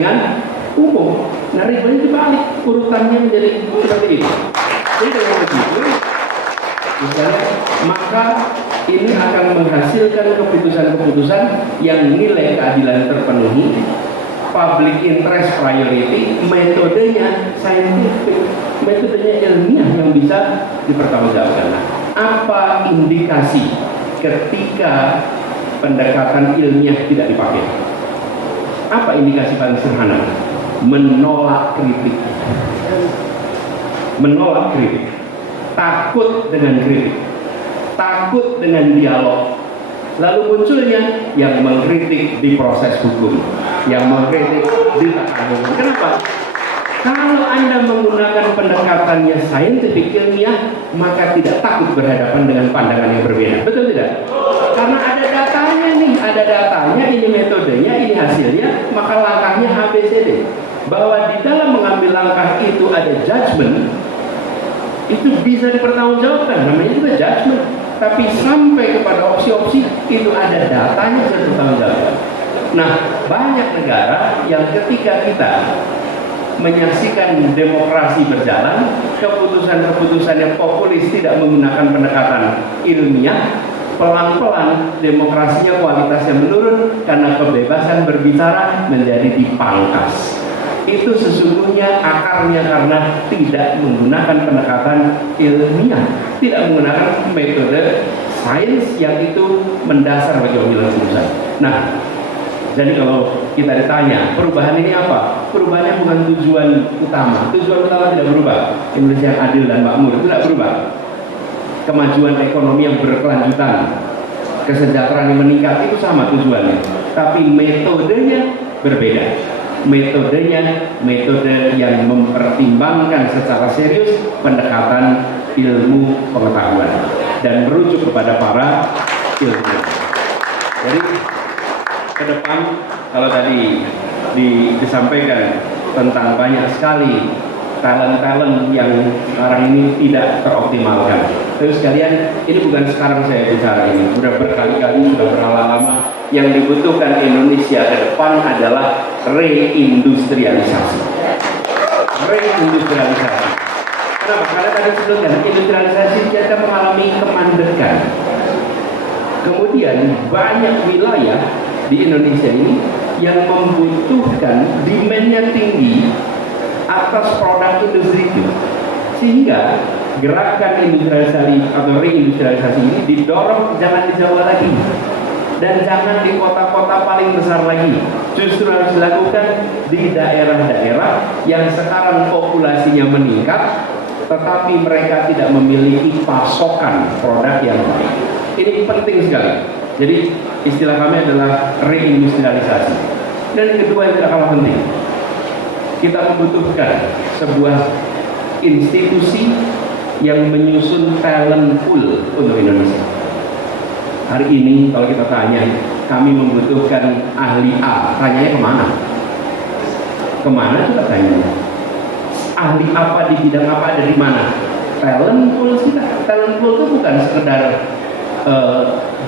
dengan umum. Nah, ribanya dibalik, urutannya menjadi seperti ini. Jadi dengan begitu, misalnya, maka ini akan menghasilkan keputusan-keputusan yang nilai keadilan terpenuhi, public interest priority, metodenya scientific, metodenya ilmiah yang bisa dipertanggungjawabkan. Nah, apa indikasi ketika pendekatan ilmiah tidak dipakai? Apa indikasi paling sederhana? Menolak kritik. Menolak kritik. Takut dengan kritik. Takut dengan dialog. Lalu munculnya yang mengkritik di proses hukum, yang mengkritik di tatanan hukum. Kenapa? Kalau Anda menggunakan pendekatannya saintifik ilmiah, maka tidak takut berhadapan dengan pandangan yang berbeda. Betul tidak? Karena ada datanya nih, ada datanya, ini metodenya, ini hasilnya, maka langkahnya ABCD. Bahwa di dalam mengambil langkah itu ada judgment, itu bisa dipertanggungjawabkan, namanya juga judgment. Tapi sampai kepada opsi-opsi, itu ada datanya bisa dipertanggungjawabkan. Nah, banyak negara yang ketika kita menyaksikan demokrasi berjalan, keputusan-keputusan yang populis tidak menggunakan pendekatan ilmiah, pelan-pelan demokrasinya kualitasnya menurun karena kebebasan berbicara menjadi dipangkas. Itu sesungguhnya akarnya karena tidak menggunakan pendekatan ilmiah, tidak menggunakan metode sains yang itu mendasar bagi pengambilan keputusan. Nah, jadi kalau kita ditanya, perubahan ini apa? Perubahannya bukan tujuan utama. Tujuan utama tidak berubah. Indonesia yang adil dan makmur itu tidak berubah. Kemajuan ekonomi yang berkelanjutan, kesejahteraan yang meningkat itu sama tujuannya. Tapi metodenya berbeda. Metodenya metode yang mempertimbangkan secara serius pendekatan ilmu pengetahuan dan merujuk kepada para ilmuwan. Jadi ke depan, kalau tadi disampaikan tentang banyak sekali talent-talent yang sekarang ini tidak teroptimalkan. Terus sekalian, ini bukan sekarang saya bicara ini, sudah berkali-kali, sudah berlama-lama. Yang dibutuhkan Indonesia ke depan adalah reindustrialisasi. Reindustrialisasi. Kenapa? Karena tadi sebelumnya industrialisasi kita mengalami kemandekan. Kemudian banyak wilayah di Indonesia ini yang membutuhkan demand-nya tinggi atas produk industri itu, sehingga gerakan industrialisasi atau reindustrialisasi ini didorong jangan di Jawa lagi dan jangan di kota-kota paling besar lagi, justru harus dilakukan di daerah-daerah yang sekarang populasinya meningkat tetapi mereka tidak memiliki pasokan produk yang baik. Ini penting sekali. Jadi istilah kami adalah reindustrialisasi. Dan yang kedua yang tidak kalah penting, kita membutuhkan sebuah institusi yang menyusun talent pool untuk Indonesia. Hari ini kalau kita tanya, kami membutuhkan ahli A, tanyanya kemana? Kemana kita tanya? Ahli apa di bidang apa ada di mana? Talent pool kita. Talent pool itu bukan sekedar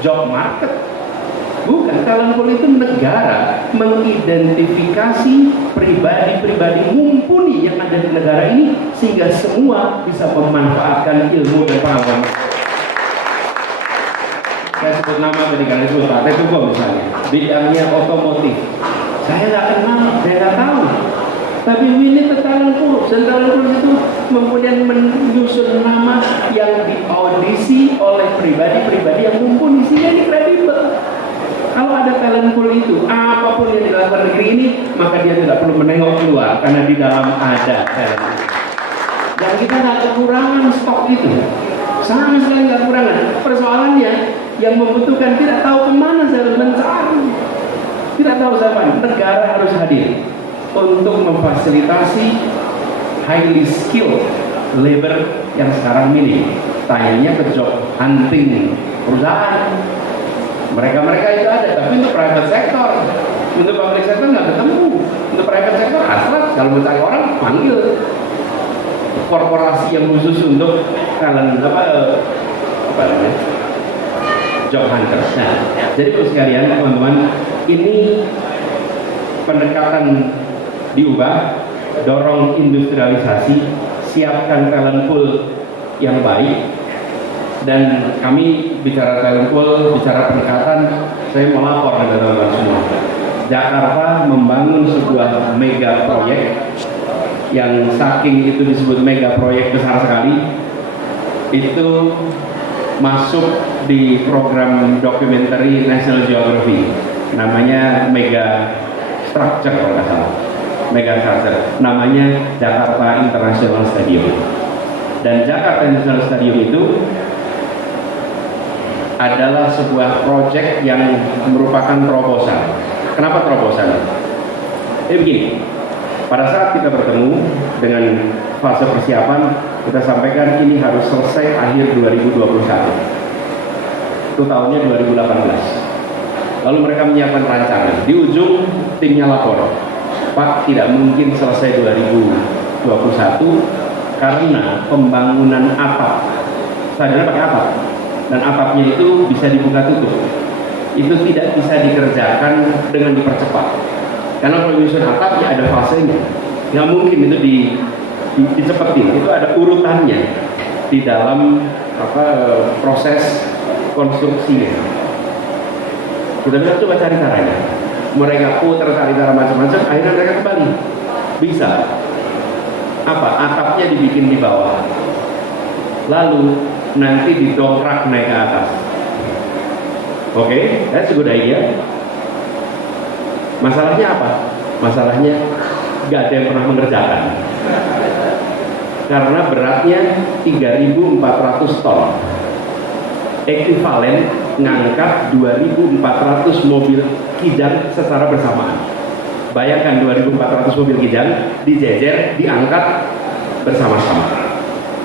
job market. Bukan, talent pool itu negara mengidentifikasi pribadi-pribadi mumpuni yang ada di negara ini sehingga semua bisa memanfaatkan ilmu dan pengalaman. Saya sebut nama tadi karena itu Pak Teguh misalnya, bidangnya otomotif. Saya nggak kenal, saya nggak tahu. Tapi ini talent pool, dan talent pool itu kemudian menyusun nama yang diaudisi oleh pribadi-pribadi yang mumpuni sehingga ini kredibel. Kalau ada talent pool itu, apapun yang dilakukan negeri ini, maka dia tidak perlu menengok keluar karena di dalam ada talent pool. Dan kita nggak kekurangan stok itu, sama sekali nggak kekurangan. Persoalannya yang membutuhkan tidak tahu kemana saya harus mencari, tidak tahu siapa. Negara harus hadir untuk memfasilitasi highly skilled labor yang sekarang minim. Tanyanya ke job hunting perusahaan. Mereka itu ada, tapi untuk private sector, untuk public sector nggak ketemu. Untuk private sector asal kalau mencari orang panggil korporasi yang khusus untuk talent apa namanya job hunter. Nah, jadi sekalian teman-teman, ini pendekatan diubah, dorong industrialisasi, siapkan talent pool yang baik. Dan kami bicara talent pool, bicara peningkatan, saya mau lapor kepada teman-teman semua. Jakarta membangun sebuah mega proyek yang saking itu disebut mega proyek besar sekali, itu masuk di program dokumenter National Geographic, namanya Mega Structure kalau nggak salah, Mega Structure, namanya Jakarta International Stadium. Dan Jakarta International Stadium itu adalah sebuah proyek yang merupakan terobosan. Kenapa terobosan? Begini, pada saat kita bertemu dengan fase persiapan, kita sampaikan ini harus selesai akhir 2021. Itu tahunnya 2018. Lalu mereka menyiapkan rancangan. Di ujung timnya lapor, Pak, tidak mungkin selesai 2021 karena pembangunan atap. Stadionnya pakai atap, dan atapnya itu bisa dibuka tutup. Itu tidak bisa dikerjakan dengan dipercepat. Karena kalau menyusun atap ya ada fasenya. Nggak mungkin itu dicepetin. Itu ada urutannya di dalam proses konstruksinya. Kita bilang coba cari caranya. Mereka putar cari cara macam-macam, akhirnya mereka kembali. Bisa. Atapnya dibikin di bawah. Lalu nanti didongkrak naik ke atas. Oke, that's a good idea. Masalahnya apa? Masalahnya gak ada yang pernah mengerjakan. Karena beratnya 3.400 ton. Ekuivalen ngangkat 2.400 mobil kijang secara bersamaan. Bayangkan 2.400 mobil kijang dijejer, diangkat bersama-sama.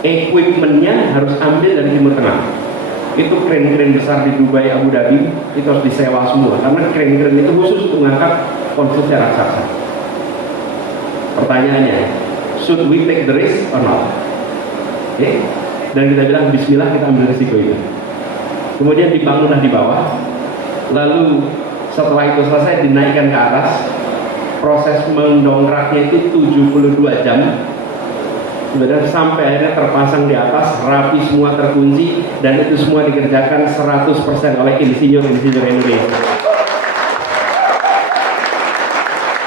Equipmentnya harus ambil dari Timur Tengah. Itu kren-kren besar di Dubai, Abu Dhabi, itu harus disewa semua. Karena kren-kren itu khusus untuk mengangkat konstruksi raksasa. Pertanyaannya, should we take the risk or not? Okay? Dan kita bilang, bismillah, kita ambil risiko itu. Kemudian dibangunlah di bawah. Lalu setelah itu selesai, dinaikkan ke atas. Proses mendongkraknya itu 72 jam. Kemudian sampai akhirnya terpasang di atas, rapi semua, terkunci, dan itu semua dikerjakan 100% oleh insinyur-insinyur Indonesia.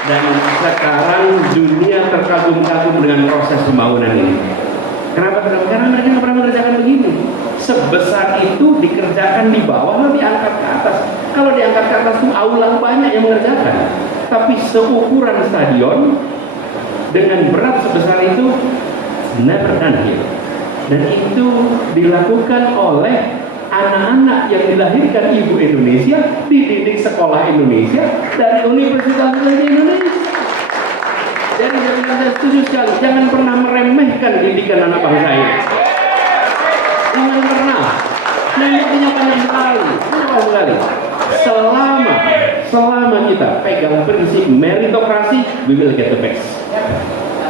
Dan sekarang dunia terkagum-kagum dengan proses pembangunan ini. Kenapa? Karena mereka nggak pernah mengerjakan begini. Sebesar itu dikerjakan di bawah, lalu diangkat ke atas. Kalau diangkat ke atas itu aula banyak yang mengerjakan. Tapi seukuran stadion dengan berat sebesar itu never done here. Dan itu dilakukan oleh anak-anak yang dilahirkan ibu Indonesia, dididik sekolah Indonesia dari Universitas Indonesia. Jadi saya setuju sekali, jangan pernah meremehkan didikan anak bangsa ini. Jangan pernah. Nantinya banyak sekali. Selama kita pegang prinsip meritokrasi, we will get the best.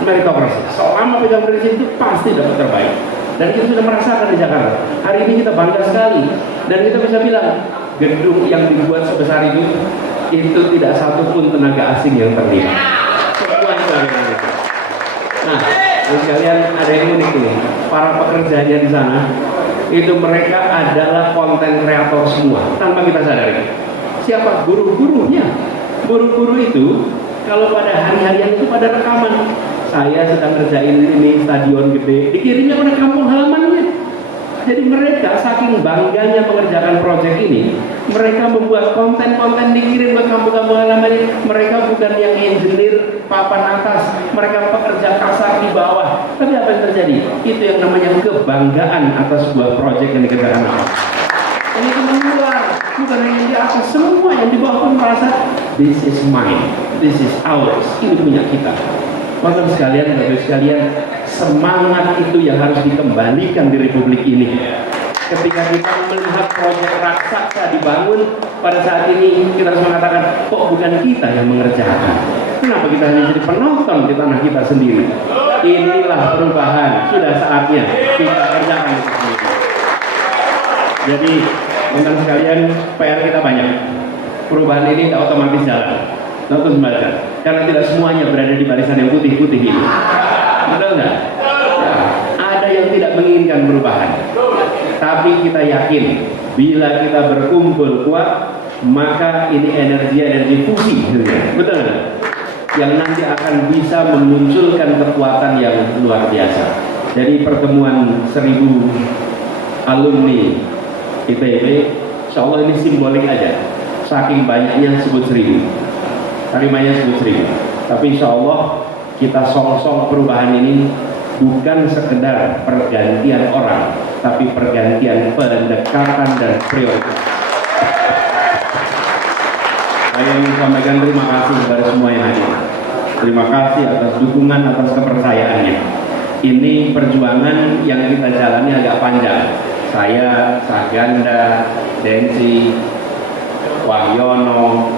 Meritokrasi. Selama pegang prinsip itu pasti dapat terbaik. Dan kita sudah merasakan di Jakarta. Hari ini kita bangga sekali. Dan kita bisa bilang, gedung yang dibuat sebesar itu tidak satupun tenaga asing yang terlibat. Semua itu ada yang itu. Nah, sekalian ada yang unik ini. Para pekerjanya di sana, itu mereka adalah konten kreator semua, tanpa kita sadari. Siapa? Guru-gurunya. Guru-guru itu, kalau pada hari-harian itu pada rekaman. Saya sedang kerjain ini stadion gede, dikirimnya pada kampung halamannya. Jadi mereka saking bangganya mengerjakan proyek ini, mereka membuat konten-konten dikirim ke kampung-kampung halamannya. Mereka bukan yang engineer papan atas, mereka pekerja kasar di bawah. Tapi apa yang terjadi? Itu yang namanya kebanggaan atas sebuah proyek yang dikerjakan. Ini kemengular, bukan hanya di atas, semua yang di bawah pun merasa this is mine, this is ours, ini punya kita. Bapak sekalian, semangat itu yang harus dikembalikan di Republik ini. Ketika kita melihat proyek raksasa dibangun, pada saat ini kita harus mengatakan, kok bukan kita yang mengerjakan? Kenapa kita hanya jadi penonton di tanah kita sendiri? Inilah perubahan, sudah saatnya kita kerjakan itu sendiri. Jadi, teman-teman sekalian, PR kita banyak. Perubahan ini tidak otomatis jalan. Tentu sembarangan. karena tidak semuanya berada di barisan yang putih-putih ini. Betul nggak? Ya, ada yang tidak menginginkan perubahan, tapi kita yakin bila kita berkumpul kuat, maka ini energi fusi, betul nggak? Yang nanti akan bisa memunculkan kekuatan yang luar biasa. Jadi pertemuan 1000 alumni ITB, insya Allah ini simbolik aja. Saking banyaknya sebut 1000, tarimanya sebut 1000. Tapi insya Allah kita song-song perubahan ini bukan sekedar pergantian orang, tapi pergantian pendekatan dan prioritas. Saya ingin sampaikan terima kasih kepada semua yang hadir. Terima kasih atas dukungan, atas kepercayaannya. Ini perjuangan yang kita jalani agak panjang. Saya, Saganda, Densi, Wahyono,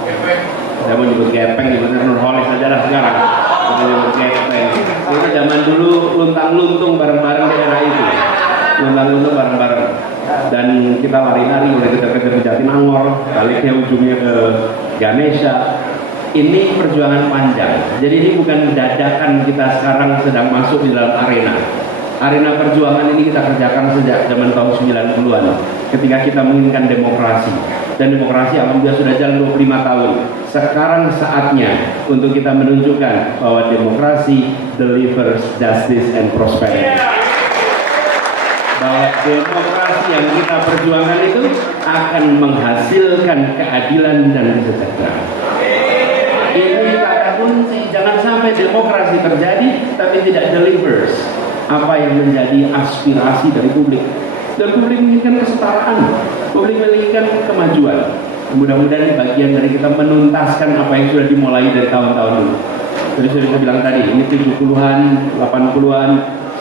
saya mau nyebut Gepeng, nyebutnya Nurholis aja lah sekarang. Kita nyebut Gepeng. Itu zaman dulu luntang-luntung bareng-bareng di era itu. Luntang-luntung bareng-bareng. Dan kita lari-lari, udah kejar-kejar ke Jatinangor, baliknya ujungnya ke Ganesha. Ini perjuangan panjang. Jadi ini bukan dadakan kita sekarang sedang masuk di dalam arena. Arena perjuangan ini kita kerjakan sejak zaman tahun 90-an ketika kita menginginkan demokrasi. Dan demokrasi alhamdulillah sudah jalan 25 tahun. Sekarang saatnya untuk kita menunjukkan bahwa demokrasi delivers justice and prosperity. Bahwa demokrasi yang kita perjuangkan itu akan menghasilkan keadilan dan kesejahteraan. Ini kata kunci, jangan sampai demokrasi terjadi tapi tidak delivers apa yang menjadi aspirasi dari publik. Dan publik menginginkan kesetaraan, publik menginginkan kemajuan. Mudah-mudahan ini bagian dari kita menuntaskan apa yang sudah dimulai dari tahun-tahun dulu. Jadi sudah saya bilang tadi, ini 70-an, 80-an,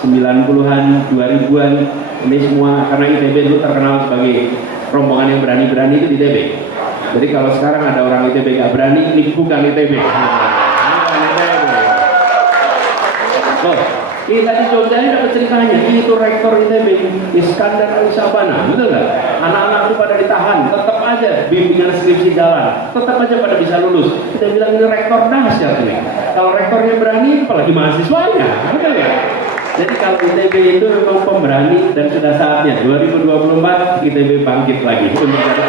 90-an, 2000-an, ini semua karena ITB itu terkenal sebagai rombongan yang berani-berani itu di ITB. Jadi kalau sekarang ada orang ITB gak berani, ini bukan ITB. Loh, kita di Jogja ini dapat ceritanya, itu rektor ITB, Iskandar Al-Syabana, betul nggak? Anak-anak itu pada ditahan, tetap aja bimbingan skripsi jalan, tetap aja pada bisa lulus. Kita bilang ini rektor dahsyat ini. Kalau rektornya berani, apalagi mahasiswanya, betul ya? Jadi kalau ITB itu memang pemberani dan sudah saatnya 2024 ITB bangkit lagi untuk menjadi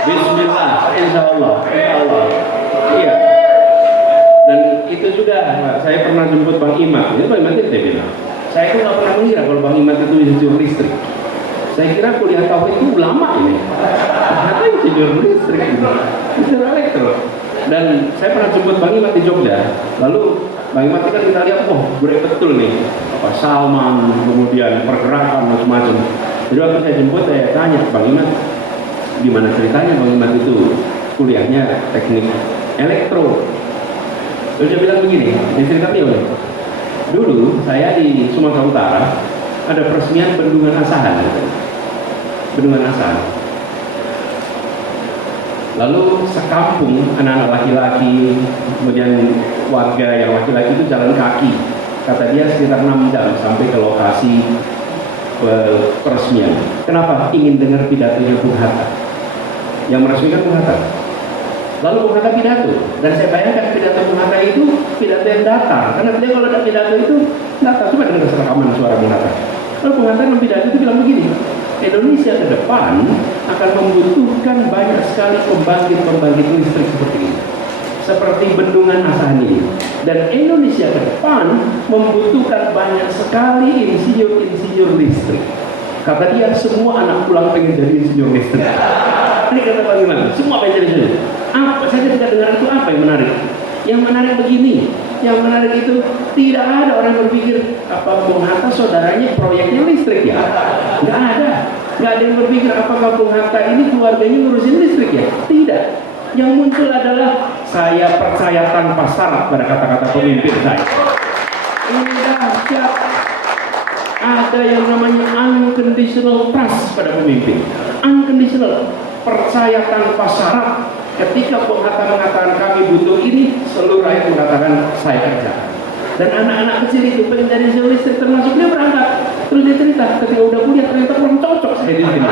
Bismillah, insya Allah. Iya. Dan itu juga, saya pernah jemput Bang Imat. Itu Bang Imat itu dia bilang, saya itu nggak pernah mengira kalau Bang Imat itu insinyur listrik. Saya kira kuliah tauhid itu ulama ini. Ternyata insinyur listrik, insinyur elektro. Dan saya pernah jemput Bang Imat di Jogja. Lalu Bang Imat kan kita lihat, oh berat betul nih, apa Salman, kemudian pergerakan macam-macam. Jadi waktu saya jemput, saya tanya Bang Imat, gimana ceritanya Bang Imat itu kuliahnya teknik elektro. Terus dia bilang begini, dia cerita nih, dulu saya di Sumatera Utara ada peresmian Bendungan Asahan. Bendungan Asahan. Lalu sekampung anak-anak laki-laki, kemudian warga yang laki-laki itu jalan kaki. Kata dia sekitar 6 jam sampai ke lokasi peresmian. Kenapa? Ingin dengar pidatonya Bung Hatta. Yang meresmikan Bung Hatta. Lalu Bung Hatta pidato, dan saya bayangkan pidato Bung Hatta itu pidato yang datar, karena dia kalau ada pidato itu datar. Coba dengar rekaman suara Bung Hatta. Lalu Bung Hatta dalam pidato itu bilang begini, Indonesia ke depan akan membutuhkan banyak sekali pembangkit listrik seperti ini, seperti Bendungan Asahan ini. Dan Indonesia ke depan membutuhkan banyak sekali insinyur listrik. Kata dia, semua anak pulang pengen jadi insinyur listrik. Ini kata Bang Iman, semua pengen jadi insinyur. Apa saja tidak dengar itu apa yang menarik? Yang menarik begini, yang menarik itu tidak ada orang berpikir apa Bung Hatta saudaranya proyeknya listrik ya? Nggak ada. Nggak ada yang berpikir apakah Bung Hatta ini keluarganya ngurusin listrik ya? Tidak. Yang muncul adalah saya percaya tanpa syarat pada kata-kata pemimpin saya. Ini dahsyat. Ada yang namanya unconditional trust pada pemimpin. Unconditional, percaya tanpa syarat. Ketika Bung Hatta mengatakan kami butuh ini, seluruh rakyat mengatakan saya kerja. Dan anak-anak kecil itu pengen jadi insinyur listrik, termasuk dia berangkat. Terus dia cerita, ketika udah kuliah ternyata kurang cocok saya di sini.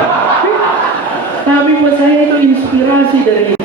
Tapi buat saya itu inspirasi dari